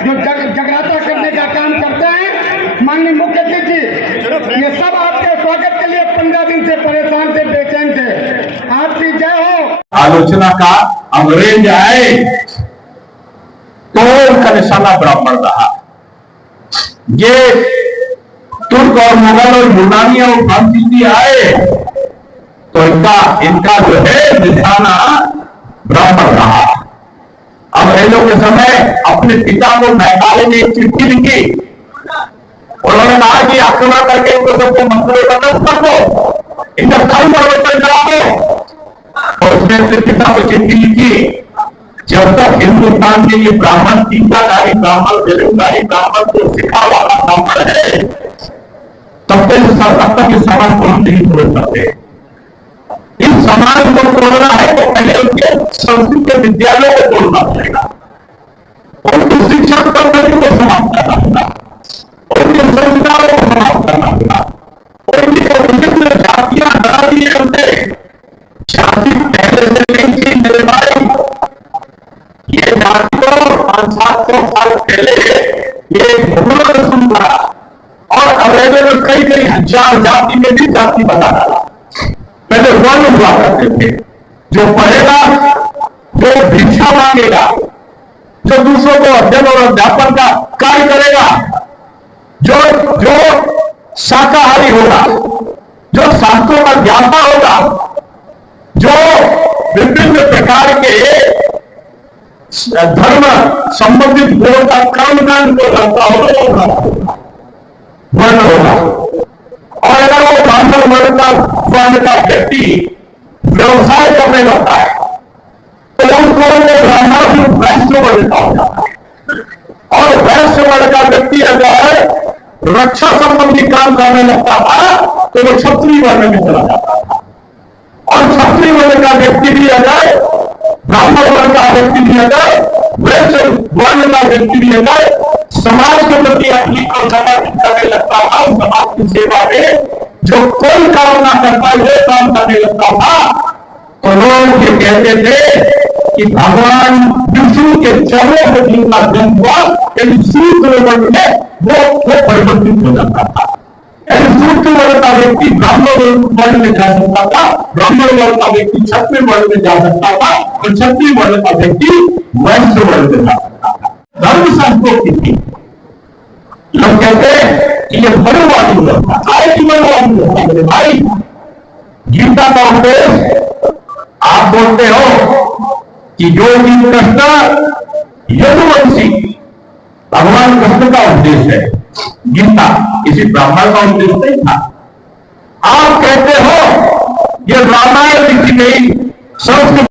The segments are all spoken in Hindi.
जो जगराता करने का काम करते हैं। माननीय मुख्य अतिथि, ये सब आपके स्वागत के लिए 15 दिन से परेशान थे, बेचैन थे। आपकी जय हो। आलोचना का अंग्रेज आए तो उनका निशाना ब्राह्मण रहा। ये तुर्क और मुगल और यूनानी और फ्रांसीसी आए तो इनका जो है निशाना ब्राह्मण रहा। अंग्रेजों के समय अपने पिता को मैकाले ने एक चिट्ठी लिखी। उन्होंने कहा कि आक्रमण करके इनको सबको मंत्रों का नष्ट कर दो, इनका स्थायी परिवर्तन करा दो। और उसने अपने पिता को चिट्ठी लिखी, जब तक हिंदुस्तान के ये ब्राह्मण टीकाकारी ब्राह्मण बेरोजगारी ब्राह्मण को सिखा वाला ब्राह्मण है, तब तक इस समाज को हम नहीं तोड़ सकते। इस समाज को तोड़ना है तो पहले उनके संस्कृत के विद्यालयों को तोड़ना पड़ेगा, उनकी शिक्षा पद्धति को समाप्त करना होगा, उनके संविधानों को समाप्त करना होगा, उनकी विभिन्न जातियां हटा दी है। उनसे जाति पहले से नहीं थी मेरे भाई। ये जाति को 500-700 साल पहले ये मुगलों ने सुना और अंग्रेजों ने कई हजार जाति में भी जाति बना डाला। पहले वर्ण हुआ करते थे, जो पढ़ेगा वो भिक्षा मांगेगा, जो दूसरों को अध्ययन और अध्यापन का कार्य करेगा, जो शाकाहारी होगा, जो शास्त्रों का ज्ञाता होगा, जो विभिन्न प्रकार के धर्म संबंधित गुणों का कर्मकांड को करता होगा, वर्ण होगा। और अगर वो ब्राह्मण वर्ण का व्यक्ति व्यवसाय करने लगता है तो उसको वो ब्राह्मण वैश्य वर्ण का हो जाता है। और वैश्य वर्ण का व्यक्ति अगर रक्षा संबंधी काम करने लगता था तो वो क्षत्रिय वर्ण में चला जाता था। और क्षत्रिय वर्ण का व्यक्ति भी अगर ब्राह्मण वर्ण का व्यक्ति भी अगर वैश्य वर्ण का व्यक्ति भी अगर समाज के प्रति अपनी को समर्पित करने लगता था, समाज की सेवा में जो कोई काम ना करता वो काम करने लगता था, तो लोग ये कहते थे कि भगवान विष्णु के चरणों में जिनका जन्म हुआ यदि सूत्र वर्ण में वो परिवर्तित हो जाता था। सूत्र वर्ण का व्यक्ति ब्राह्मण वर्ण में जा सकता था, ब्राह्मण वर्ण का व्यक्ति क्षत्रिय वर्ण में जा सकता था और क्षत्रिय वर्ण का व्यक्ति वैश्य वर्ण में जा सकता था। धर्म संस्कृति थी। लोग कहते हैं कि ये बड़ोवादी व्यवस्था है कि बड़ोवादी व्यवस्था मेरे भाई। गीता का उपदेश आप बोलते हो कि योगी कृष्ण यदुवंशी भगवान कृष्ण का उपदेश है, गीता किसी ब्राह्मण का उपदेश नहीं था। आप कहते हो ये रामायण लिखी गई संस्कृत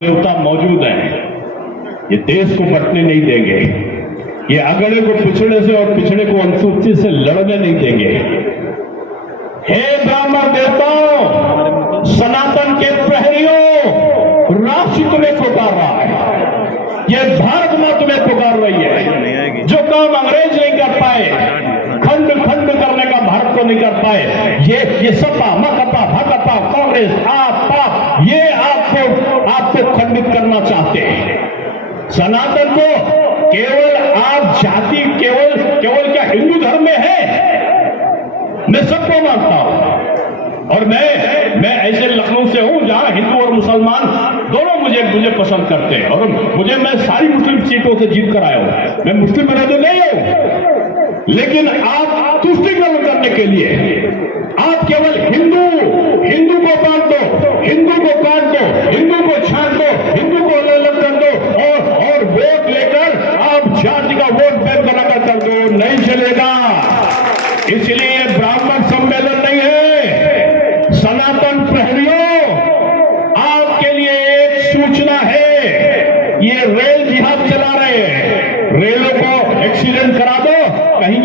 देवता मौजूद हैं, ये देश को बंटने नहीं देंगे, ये अगड़े को पिछड़े से और पिछड़े को अनुसूचित से लड़ने नहीं देंगे। हे ब्राह्मण देवताओं, सनातन के प्रहरियों, राष्ट्र तुम्हें पुकार रहा है, ये भारत मां तुम्हें पुकार रही है। जो काम अंग्रेज नहीं कर पाए, खंड खंड करने का भारत को नहीं कर पाए, ये सपा मकपा भाकपा कांग्रेस आप ये आपको खंडित करना चाहते हैं। सनातन को केवल आप जाति केवल क्या हिंदू धर्म में है, मैं सबको मानता हूं। और मैं ऐसे लखनऊ से हूं जहां हिंदू और मुसलमान दोनों मुझे पसंद करते हैं, और मैं सारी मुस्लिम सीटों से जीत कर आया हूं। मैं मुस्लिम विरोधी नहीं हूं, लेकिन आप तुष्टीकरण करने के लिए आप केवल हिंदू को काट दो, हिंदू को छांट दो, हिंदू को अलग कर दो, और वोट लेकर आप जाति का वोट बैंक बनाकर कर दो, नहीं चलेगा। इसलिए ब्राह्मण सम्मेलन नहीं है। सनातन प्रहरियों, आपके लिए एक सूचना है, ये रेल जिहाद चला रहे हैं, रेलों को एक्सीडेंट करा दो, कहीं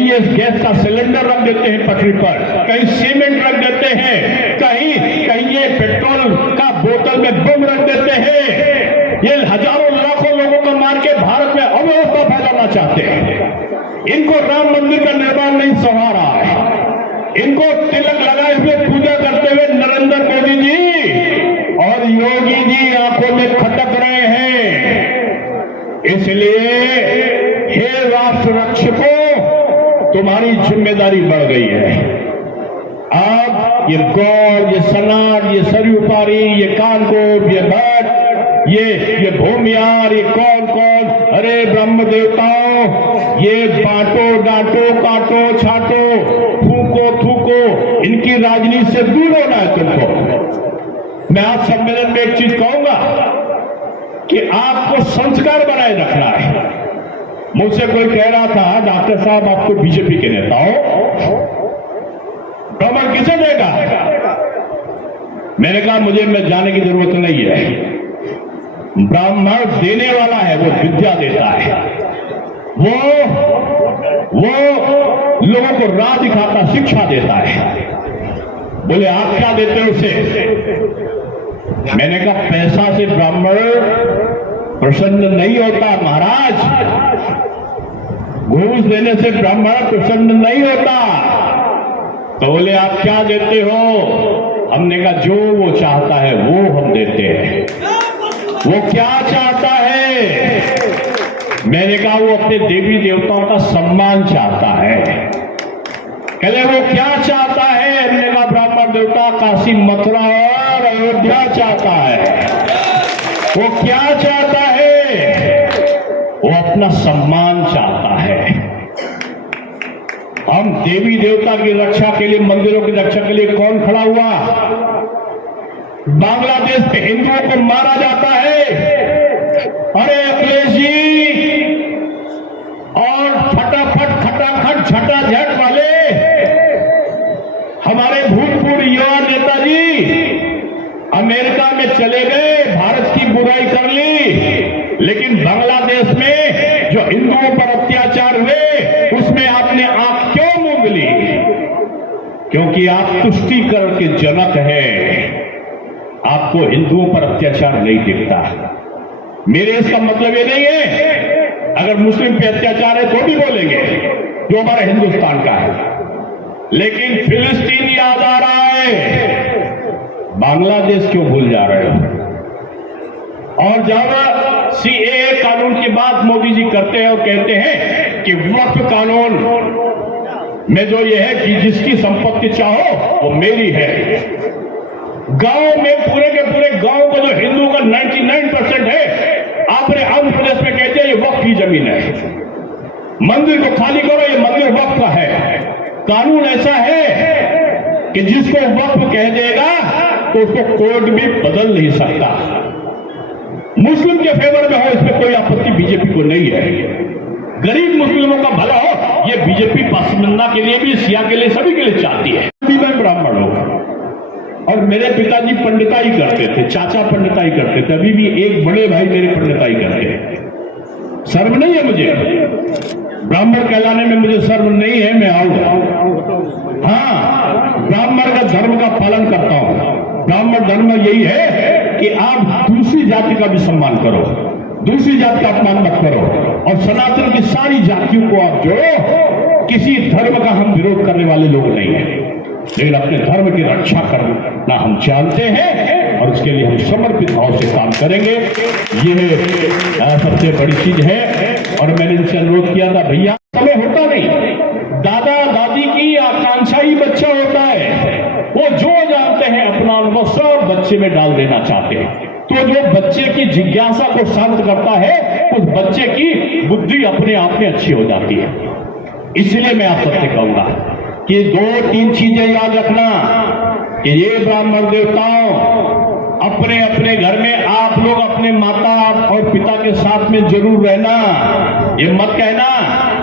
ये गैस का सिलेंडर रख देते हैं पटरी पर, कहीं सीमेंट रख देते हैं, कहीं ये पेट्रोल का बोतल में बम रख देते हैं। ये हजारों लाखों लोगों को मार के भारत में अव्यवस्था फैलाना चाहते हैं। इनको राम मंदिर का निर्माण नहीं सहा रहा है, इनको तिलक लगाए हुए पूजा करते हुए नरेंद्र मोदी जी और योगी जी आंखों में खटक रहे हैं। इसलिए हे राष्ट्र रक्षकों, तुम्हारी जिम्मेदारी बढ़ गई है। अब ये गौड़, ये सनाट, ये सरयू पारी, ये कानकोट, ये भट्ट, ये भूमियार, ये कौन, अरे ब्रह्म देवताओं, ये बांटो डांटो काटो छाटो फूको थूको, इनकी राजनीति से दूर होना है तुमको। मैं आज सम्मेलन में एक चीज कहूंगा कि आपको संस्कार बनाए रखना है। मुझसे कोई कह रहा था, डॉक्टर साहब आप तो बीजेपी के नेता हो, ब्राह्मण किसे देगा? मैंने कहा मैं जाने की जरूरत नहीं है। ब्राह्मण देने वाला है, वो विद्या देता है, वो लोगों को राह दिखाता, शिक्षा देता है। बोले आप क्या देते हो उसे? मैंने कहा पैसा से ब्राह्मण प्रसन्न नहीं होता महाराज, घूस देने से ब्राह्मण प्रसन्न नहीं होता। तो बोले आप क्या देते हो? हमने कहा जो वो चाहता है वो हम देते हैं। वो क्या चाहता है? मैंने कहा वो अपने देवी देवताओं का सम्मान चाहता है। कहले वो क्या चाहता है? हमने कहा ब्राह्मण देवता काशी मथुरा और अयोध्या चाहता है। वो क्या चाहता है? वो अपना सम्मान चाहता है। हम देवी देवता की रक्षा के लिए, मंदिरों की रक्षा के लिए कौन खड़ा हुआ? बांग्लादेश में हिंदुओं को मारा जाता है। अरे अखिलेश जी और फटाफट खटाखट झटाझट वाले हमारे भूतपूर्व युवा नेताजी अमेरिका में चले गए, भारत की बुराई कर ली, लेकिन बांग्लादेश में जो हिंदुओं पर अत्याचार हुए उसमें आपने आंख क्यों मूंद ली? क्योंकि आप तुष्टीकरण के जनक हैं, आपको हिंदुओं पर अत्याचार नहीं दिखता। मेरे इसका मतलब ये नहीं है अगर मुस्लिम पे अत्याचार है तो भी बोलेंगे जो हमारा हिंदुस्तान का है, लेकिन फिलिस्तीन याद आ रहा है, बांग्लादेश क्यों भूल जा रहे हो? और जब सीएए कानून की बात मोदी जी करते हैं और कहते हैं कि वक्फ कानून में जो ये है कि जिसकी संपत्ति चाहो वो मेरी है, गांव में पूरे के पूरे गांव का जो हिंदू का 99% है, आपने आंध्र प्रदेश में कहते हैं ये वक्फ की जमीन है, मंदिर को खाली करो, ये मंदिर वक्फ का है। कानून ऐसा है कि जिसको वक्फ कह देगा तो उसको कोर्ट भी बदल नहीं सकता। मुस्लिम के फेवर में हो इसमें कोई आपत्ति बीजेपी को नहीं है। गरीब मुस्लिमों का भला हो ये बीजेपी पसमानदा के लिए भी, सिया के लिए, सभी के लिए चाहती है। मैं ब्राह्मण हूं, और मेरे पिताजी पंडिताई करते थे, चाचा पंडिताई करते थे, अभी भी एक बड़े भाई मेरे पंडिताई करते हैं। शर्म नहीं है मुझे, ब्राह्मण कहलाने में मुझे शर्म नहीं है, मैं आऊंगा। हाँ, ब्राह्मण का धर्म का पालन करता हूं। ब्राह्मण धर्म यही है कि आप दूसरी जाति का भी सम्मान करो, दूसरी जाति का अपमान मत करो, और सनातन की सारी जातियों को आप जोड़ो। किसी धर्म का हम विरोध करने वाले लोग नहीं हैं, लेकिन अपने धर्म की रक्षा करना हम जानते हैं और उसके लिए हम समर्पित भाव से काम करेंगे। ये सबसे बड़ी चीज है। और मैंने इनसे अनुरोध किया था, भैया समय होता नहीं, दादा दादी की आकांक्षा ही बच्चा होता है। वो जो जानते हैं अपना अनुभव सब बच्चे में डाल देना चाहते हैं। तो जो बच्चे की जिज्ञासा को शांत करता है, उस बच्चे की बुद्धि अपने आप में अच्छी हो जाती है। इसलिए मैं आप सबसे कहूंगा कि 2-3 चीजें याद रखना कि ये ब्राह्मण देवताओं अपने अपने घर में आप लोग अपने माता और पिता के साथ में जरूर रहना। ये मत कहना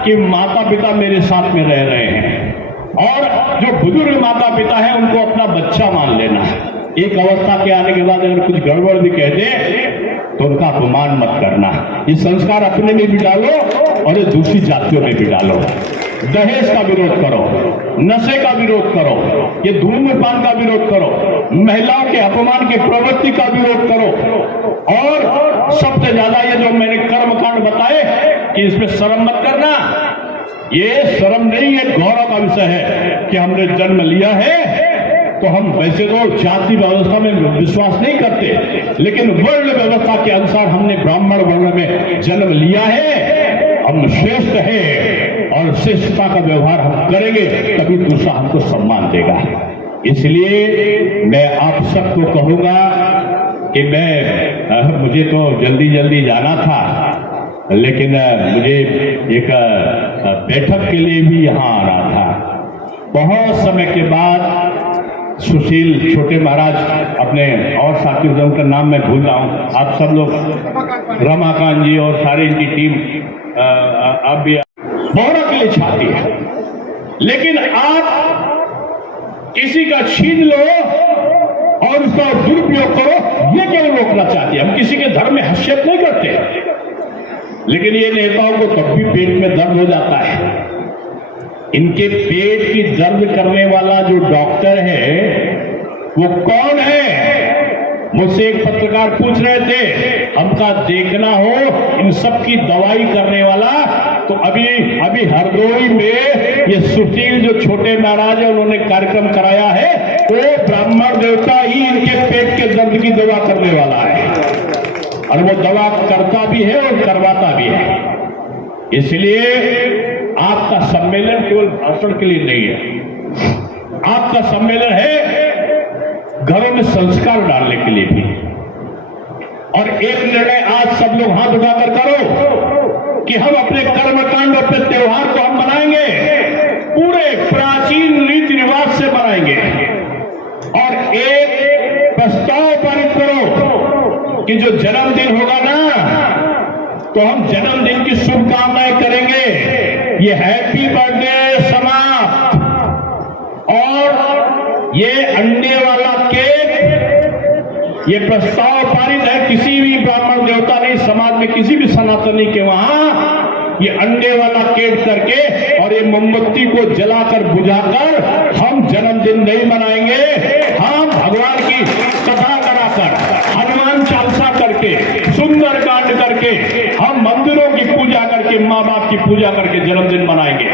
कि माता पिता मेरे साथ में रह रहे हैं, और जो बुजुर्ग माता पिता है उनको अपना बच्चा मान लेना। एक अवस्था के आने के बाद अगर कुछ गड़बड़ भी कह दे तो उनका अपमान मत करना। ये संस्कार अपने में भी डालो और ये दूसरी जातियों में भी डालो। दहेज का विरोध करो, नशे का विरोध करो, ये धूम्रपान का विरोध करो, महिलाओं के अपमान की प्रवृत्ति का विरोध करो, और सबसे ज्यादा ये जो मैंने कर्मकांड बताए कि इसमें शर्म मत करना। ये शर्म नहीं है, गौरव का विषय है कि हमने जन्म लिया है। तो हम वैसे तो जाति व्यवस्था में विश्वास नहीं करते, लेकिन वर्ण व्यवस्था के अनुसार हमने ब्राह्मण वर्ण में जन्म लिया है। हम श्रेष्ठ है और श्रेष्ठता का व्यवहार हम करेंगे, तभी दूसरा हमको सम्मान देगा। इसलिए मैं आप सबको कहूंगा कि मुझे तो जल्दी जल्दी जाना था, लेकिन मुझे एक बैठक के लिए भी यहाँ आना था। बहुत समय के बाद सुशील छोटे महाराज अपने और साथियों से, उनका नाम मैं भूल रहा हूँ, आप सब लोग, रमाकांत जी और सारी इनकी टीम आप भी बहुरा के लिए चाहती है, लेकिन आप किसी का छीन लो और उसका दुरुपयोग करो, ये केवल रोकना चाहती है। हम किसी के धर्म में हस्तक्षेप नहीं करते, लेकिन ये नेताओं को तब भी पेट में दर्द हो जाता है। इनके पेट की दर्द करने वाला जो डॉक्टर है वो कौन है? मुझसे एक पत्रकार पूछ रहे थे, हमका देखना हो इन सब की दवाई करने वाला, तो अभी हरदोई में ये सुशील जो छोटे महाराज है उन्होंने कार्यक्रम कराया है, वो ब्राह्मण देवता ही इनके पेट के दर्द की दवा करने वाला है, और वो दवा करता भी है और करवाता भी है। इसलिए आपका सम्मेलन केवल भाषण के लिए नहीं है, आपका सम्मेलन है घरों में संस्कार डालने के लिए भी। और एक निर्णय आज सब लोग हाथ उठाकर करो कि हम अपने कर्मकांड, अपने त्योहार को हम मनाएंगे, पूरे प्राचीन रीति रिवाज से मनाएंगे। और एक प्रस्ताव पारित करो कि जो जन्मदिन होगा ना, तो हम जन्मदिन की शुभकामनाएं करेंगे। ये हैप्पी बर्थडे समाप्त, और ये अंडे वाला केक, ये प्रस्ताव पारित है। किसी भी ब्राह्मण देवता नहीं, समाज में किसी भी सनातनी के वहां ये अंडे वाला केक करके और ये मोमबत्ती को जलाकर बुझाकर हम जन्मदिन नहीं मनाएंगे। हम भगवान की कथा कराकर, हनुमान चालीसा करके, सुंदर कांड करके, हम मंदिरों की पूजा करके, माँ बाप की पूजा करके जन्मदिन मनाएंगे।